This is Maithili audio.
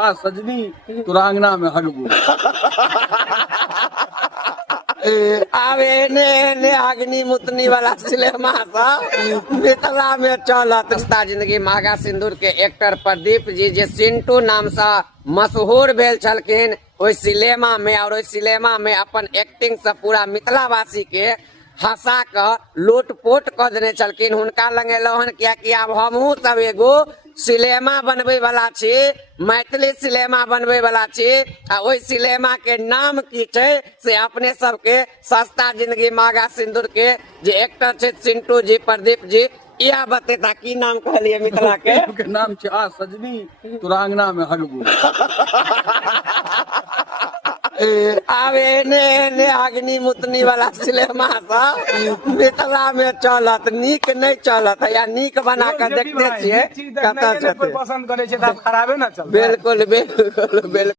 आ सजनी तुरांगना में हगबू। आवे ने अग्नि मुतनी वाला सिनेमा सा मिथिला में चलत। रिश्ता जिंदगी मागा सिंदूर के एक्टर प्रदीप जी जे सिंटू नाम से मशहूर भेल छलखिन ओइ सिनेमा में, और ओइ सिनेमा में अपन एक्टिंग से पूरा मिथिलावासी के हंसा क लोटपोट क देने छलखिन। हुनका लगे लहन कियाकि आब हमहू सब एगो सिनेमा बनबे वाला छी, मैथिली सिनेमा बनबे वाला छी। आ ओइ सिनेमा के नाम की छै से अपने सबके सस्ता जिंदगी मागा सिंदूर के जे एक्टर छै सिंटू जी प्रदीप जी यह बतेता की नाम कहलिए मिथिला के नाम छै आ सजनी तुरांगना में हगबू। आवे ने अग्नि मुतनी वाला सिनेमा सा मिथिला में चलत। नीक नहीं चलत या नीक बना कर देखते छियै पसंद करे छै त खराबे न चलत। बिल्कुल बिल्कुल बिल्कुल।